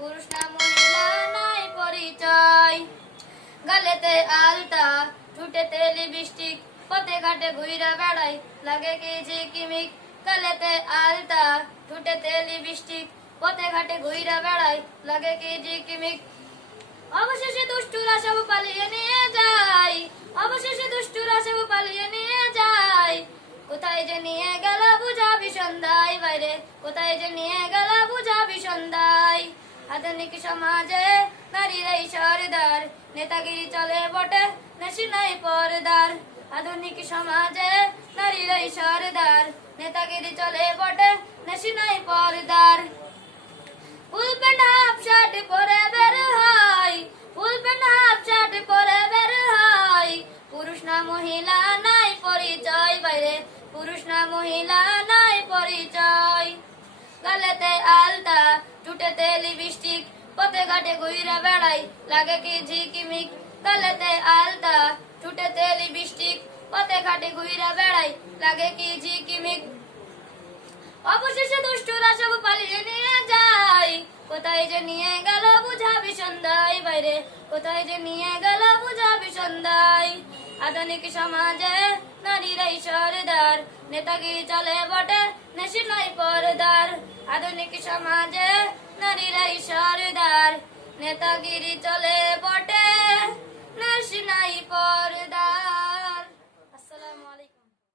পুরুষ না মহিলা নাই পরিচয়। গালেতে আলতা, ঠুঁটেতে লিপস্টিক, পথে ঘাটে ঘুইরা বেড়াই, লাগে কি ঝিকিমিক। গালেতে আলতা, ঠুঁটেতে লিপস্টিক, পথে ঘাটে ঘুইরা বেড়াই, লাগে কি ঝিকিমিক। অবশেষে দুষ্টুরা সব পালিয়ে নিয়ে যায়, অবশেষে দুষ্টুরা সব পালিয়ে নিয়ে যায়। কোথায় যে নিয়ে গেল বুঝাবি সন্ধ্যায়, বাইরে কোথায় যে নিয়ে গেল বুঝাবি সন্ধ্যায়। আধুনিক সমাজে নারীরাই সরদার, নেতাগিরি চলে বটে নেশি নাই পরদার। আধুনিক সমাজে নারীরাই সরদার, নেতাগিরি চলে বটে নেশি নাই পরদার। ফুল প্যান্ট হাফ শার্ট পরে বের হয়, ফুল প্যান্ট হাফ শার্ট পরে বের হয়। পুরুষ না মহিলা নাই পরিচয়, বাইরে পুরুষ না মহিলা নাই পরিচয়। গালেতে আলতা, ঠুঁটেতে লিপস্টিক, পথে ঘাটে ঘুইরা বেড়াই, লাগে কি ঝিকিমিক। গালেতে আলতা, ঠুঁটেতে লিপস্টিক, পথে ঘাটে ঘুইরা বেড়াই, লাগে কি ঝিকিমিক। অবশেষে দুষ্টুরা সব পালিয়ে নিয়ে যায়, কোথায় যে নিয়ে গেল বুঝাবি সন্ধ্যায়, বাইরে কোথায় যে নিয়ে গেল বুঝাবি সন্ধ্যায়। আধুনিক সমাজে নারীরাই সরদার, নেতাগিরি চলে বটে নেশি নাই পরদার। আধুনিক সমাজে নারীরাই সরদার, নেতাগিরি চলে